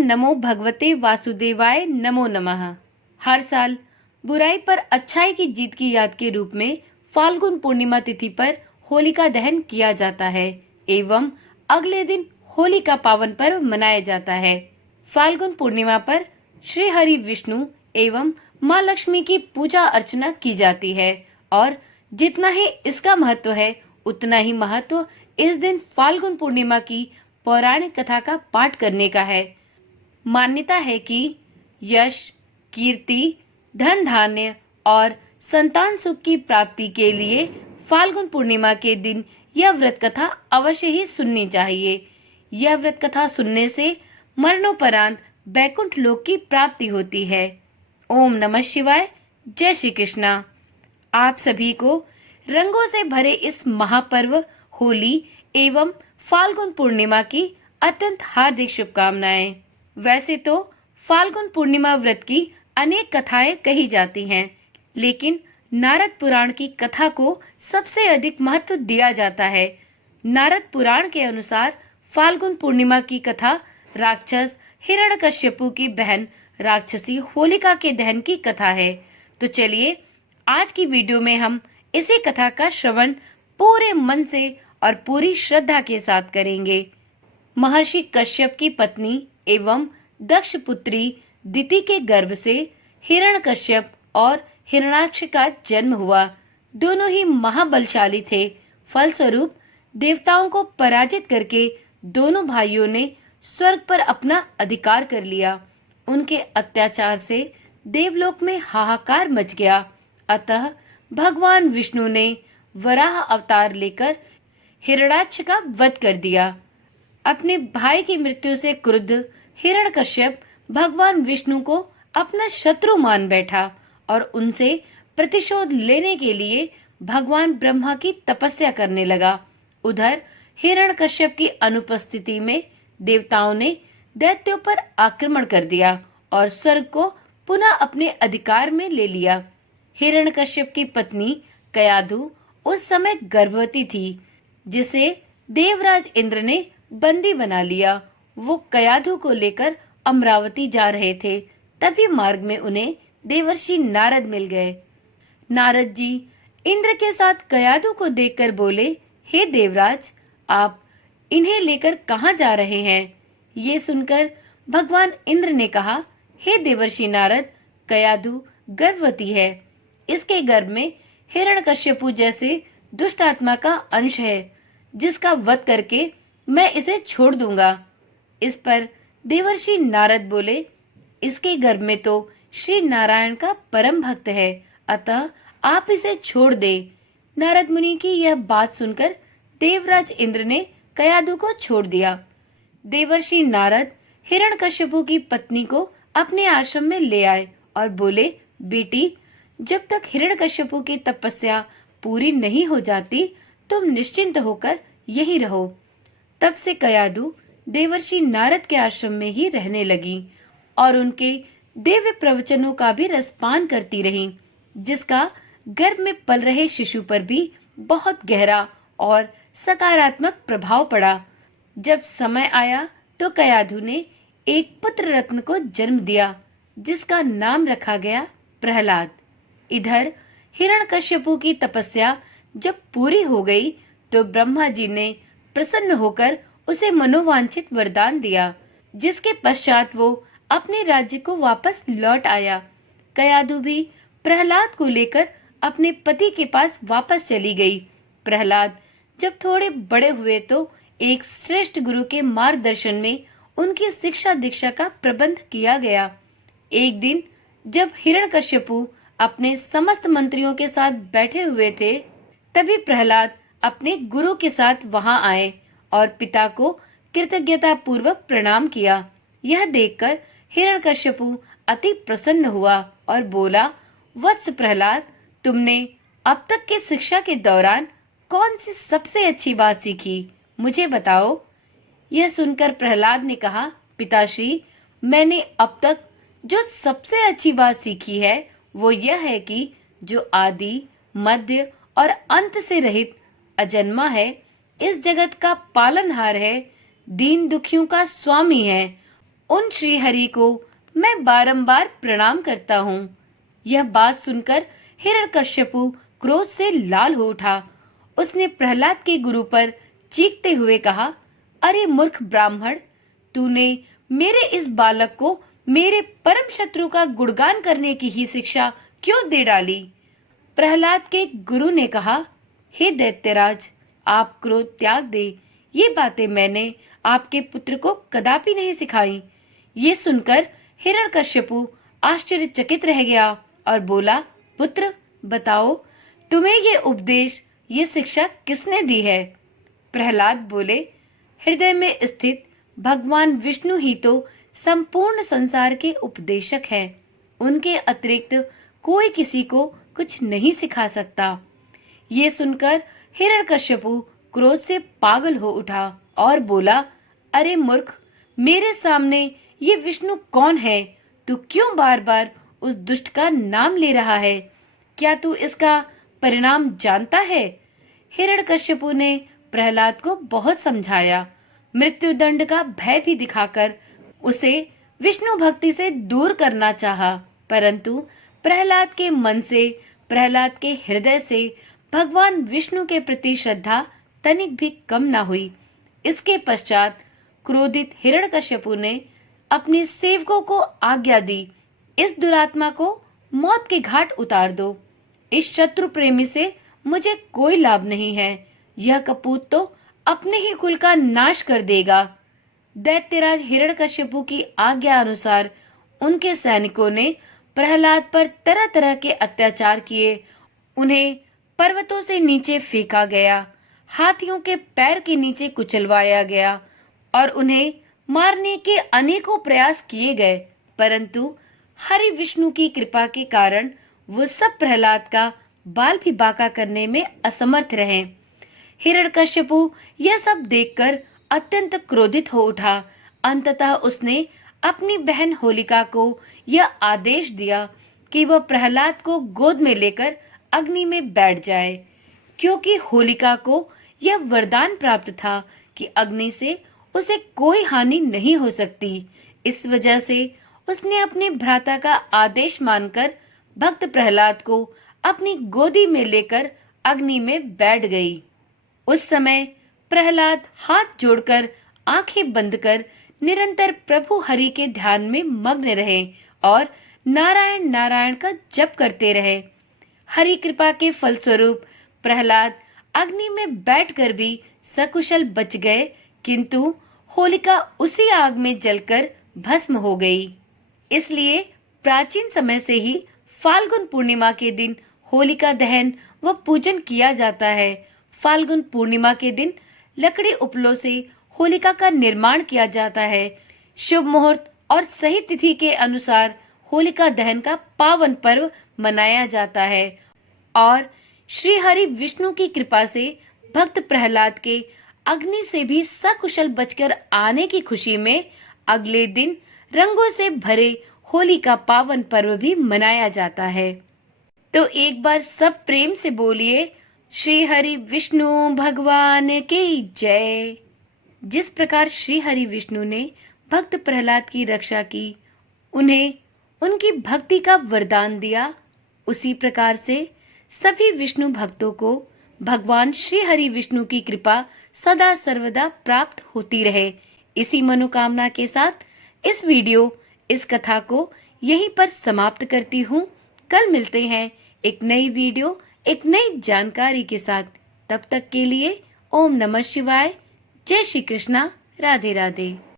नमो भगवते वासुदेवाय नमो नमः। हर साल बुराई पर अच्छाई की जीत की याद के रूप में फाल्गुन पूर्णिमा तिथि पर होलिका दहन किया जाता है एवं अगले दिन होली का पावन पर्व मनाया जाता है। फाल्गुन पूर्णिमा पर श्री हरि विष्णु एवं माँ लक्ष्मी की पूजा अर्चना की जाती है और जितना ही इसका महत्व है उतना ही महत्व इस दिन फाल्गुन पूर्णिमा की पौराणिक कथा का पाठ करने का है। मान्यता है कि यश, कीर्ति, धन धान्य और संतान सुख की प्राप्ति के लिए फाल्गुन पूर्णिमा के दिन यह व्रत कथा अवश्य ही सुननी चाहिए। यह व्रत कथा सुनने से मरणोपरांत बैकुंठ लोक की प्राप्ति होती है। ओम नमः शिवाय। जय श्री कृष्णा। आप सभी को रंगों से भरे इस महापर्व होली एवं फाल्गुन पूर्णिमा की अत्यंत हार्दिक शुभकामनाएं। वैसे तो फाल्गुन पूर्णिमा व्रत की अनेक कथाएं कही जाती हैं, लेकिन नारद पुराण की कथा को सबसे अधिक महत्व दिया जाता है। नारद पुराण के अनुसार फाल्गुन पूर्णिमा की कथा राक्षस हिरण्यकश्यपु की बहन राक्षसी होलिका के दहन की कथा है। तो चलिए आज की वीडियो में हम इसी कथा का श्रवण पूरे मन से और पूरी श्रद्धा के साथ करेंगे। महर्षि कश्यप की पत्नी एवं दक्ष पुत्री दिति के गर्भ से हिरण्यकश्यप और हिरण्याक्ष का जन्म हुआ। दोनों ही महाबलशाली थे। फलस्वरूप देवताओं को पराजित करके दोनों भाइयों ने स्वर्ग पर अपना अधिकार कर लिया। उनके अत्याचार से देवलोक में हाहाकार मच गया। अतः भगवान विष्णु ने वराह अवतार लेकर हिरण्याक्ष का वध कर दिया। अपने भाई की मृत्यु से क्रुद्ध हिरण्यकश्यप भगवान विष्णु को अपना शत्रु मान बैठा और उनसे प्रतिशोध लेने के लिए भगवान ब्रह्मा की तपस्या करने लगा। उधर हिरण्यकश्यप की अनुपस्थिति में देवताओं ने दैत्यों पर आक्रमण कर दिया और स्वर्ग को पुनः अपने अधिकार में ले लिया। हिरण्यकश्यप की पत्नी कयाधु उस समय गर्भवती थी, जिसे देवराज इंद्र ने बंदी बना लिया। वो कयाधु को लेकर अमरावती जा रहे थे, तभी मार्ग में उन्हें देवर्षि नारद मिल गए। नारद जी इंद्र के साथ कयाधु को देखकर बोले, हे देवराज, आप इन्हें लेकर कहाँ जा रहे हैं? ये सुनकर भगवान इंद्र ने कहा, हे देवर्षि नारद, कयाधु गर्भवती है। इसके गर्भ में हिरण्यकश्यपु जैसे दुष्ट आत्मा का अंश है, जिसका वध करके मैं इसे छोड़ दूंगा। इस पर देवर्षि नारद बोले, इसके गर्भ में तो श्री नारायण का परम भक्त है, अतः आप इसे छोड़ दे। नारद मुनि की यह बात सुनकर देवराज इंद्र ने कयाधु को छोड़ दिया। देवर्षि नारद हिरण्यकश्यपु की पत्नी को अपने आश्रम में ले आए और बोले, बेटी, जब तक हिरण्यकश्यपु की तपस्या पूरी नहीं हो जाती, तुम निश्चिंत होकर यहीं रहो। तब से कयाधु देवर्षि नारद के आश्रम में ही रहने लगी और उनके दिव्य प्रवचनों का भी रसपान करती रही, जिसका गर्भ में पल रहे शिशु पर भी बहुत गहरा और सकारात्मक प्रभाव पड़ा। जब समय आया तो कयाधु ने एक पुत्र रत्न को जन्म दिया, जिसका नाम रखा गया प्रहलाद। इधर हिरण्यकश्यपु की तपस्या जब पूरी हो गई तो ब्रह्मा जी ने प्रसन्न होकर उसे मनोवांछित वरदान दिया, जिसके पश्चात वो अपने राज्य को वापस लौट आया। कयाधु भी प्रहलाद को लेकर अपने पति के पास वापस चली गई। प्रहलाद जब थोड़े बड़े हुए तो एक श्रेष्ठ गुरु के मार्गदर्शन में उनकी शिक्षा दीक्षा का प्रबंध किया गया। एक दिन जब हिरण्यकश्यपु अपने समस्त मंत्रियों के साथ बैठे हुए थे, तभी प्रहलाद अपने गुरु के साथ वहां आए और पिता को कृतज्ञता पूर्वक प्रणाम किया। यह देखकर हिरण्यकश्यपु अति प्रसन्न हुआ और बोला, वत्स प्रहलाद, तुमने अब तक की शिक्षा के दौरान कौन सी सबसे अच्छी बात सीखी, मुझे बताओ। यह सुनकर प्रहलाद ने कहा, पिताश्री, मैंने अब तक जो सबसे अच्छी बात सीखी है वो यह है कि जो आदि, मध्य और अंत से रहित अजन्मा है, इस जगत का पालनहार है, दीन दुखियों का स्वामी है उन श्री हरि को मैं बारंबार प्रणाम करता हूँ। यह बात सुनकर हिरण्यकश्यपु क्रोध से लाल हो उठा। उसने प्रहलाद के गुरु पर चीखते हुए कहा, अरे मूर्ख ब्राह्मण, तूने मेरे इस बालक को मेरे परम शत्रु का गुणगान करने की ही शिक्षा क्यों दे डाली? प्रहलाद के गुरु ने कहा, हे दैत्यराज, आप क्रोध त्याग दे। ये बातें मैंने आपके पुत्र को कदापि नहीं सिखाई। ये सुनकर हिरण्यकश्यपु आश्चर्यचकित रह गया और बोला, पुत्र बताओ, तुम्हें ये उपदेश, ये शिक्षा किसने दी है? प्रहलाद बोले, हृदय में स्थित भगवान विष्णु ही तो संपूर्ण संसार के उपदेशक हैं। उनके अतिरिक्त कोई किसी को कुछ नहीं सिखा सकता। ये सुनकर हिरण्यकश्यपु क्रोध से पागल हो उठा और बोला, अरे मूर्ख, मेरे सामने ये विष्णु कौन है? तू क्यों बार बार उस दुष्ट का नाम ले रहा है? क्या तू इसका परिणाम जानता है? हिरण्यकश्यपु ने प्रहलाद को बहुत समझाया, मृत्युदंड का भय भी दिखाकर उसे विष्णु भक्ति से दूर करना चाहा, परंतु प्रहलाद के मन से, प्रहलाद के हृदय से भगवान विष्णु के प्रति श्रद्धा तनिक भी कम न हुई। इसके पश्चात क्रोधित हिरण्यकश्यपु ने अपने सेवकों को आज्ञा दी, इस दुरात्मा को मौत के घाट उतार दो। इस शत्रु प्रेमी से मुझे कोई लाभ नहीं है। यह कपूत तो अपने ही कुल का नाश कर देगा। दैत्यराज हिरण्यकश्यपु की आज्ञा अनुसार उनके सैनिकों ने प्रहलाद पर तरह तरह के अत्याचार किए। उन्हें पर्वतों से नीचे फेंका गया, हाथियों के पैर के नीचे कुचलवाया गया और उन्हें मारने के अनेकों प्रयास किए गए, परंतु हरि विष्णु की कृपा के कारण वो सब प्रहलाद का बाल भी बांका करने में असमर्थ रहे। हिरण्यकश्यपु यह सब देखकर अत्यंत क्रोधित हो उठा। अंततः उसने अपनी बहन होलिका को यह आदेश दिया कि वह प्रहलाद को गोद में लेकर अग्नि में बैठ जाए, क्योंकि होलिका को यह वरदान प्राप्त था कि अग्नि से उसे कोई हानि नहीं हो सकती। इस वजह से उसने अपने भ्राता का आदेश मानकर भक्त प्रहलाद को अपनी गोदी में लेकर अग्नि में बैठ गई। उस समय प्रहलाद हाथ जोड़कर आंखें बंद कर निरंतर प्रभु हरि के ध्यान में मग्न रहे और नारायण नारायण का जप करते रहे। हरि कृपा के फलस्वरूप प्रहलाद अग्नि में बैठकर भी सकुशल बच गए, किंतु होलिका उसी आग में जलकर भस्म हो गई। इसलिए प्राचीन समय से ही फाल्गुन पूर्णिमा के दिन होलिका दहन व पूजन किया जाता है। फाल्गुन पूर्णिमा के दिन लकड़ी उपलों से होलिका का निर्माण किया जाता है। शुभ मुहूर्त और सही तिथि के अनुसार होलिका दहन का पावन पर्व मनाया जाता है और श्री हरि विष्णु की कृपा से भक्त प्रहलाद के अग्नि से भी सकुशल बचकर आने की खुशी में अगले दिन रंगों से भरे होली का पावन पर्व भी मनाया जाता है। तो एक बार सब प्रेम से बोलिए, श्री हरि विष्णु भगवान की जय। जिस प्रकार श्री हरि विष्णु ने भक्त प्रहलाद की रक्षा की, उन्हें उनकी भक्ति का वरदान दिया, उसी प्रकार से सभी विष्णु भक्तों को भगवान श्री हरि विष्णु की कृपा सदा सर्वदा प्राप्त होती रहे। इसी मनोकामना के साथ इस कथा को यहीं पर समाप्त करती हूँ। कल मिलते हैं एक नई वीडियो, एक नई जानकारी के साथ। तब तक के लिए ओम नमः शिवाय, जय श्री कृष्णा, राधे राधे।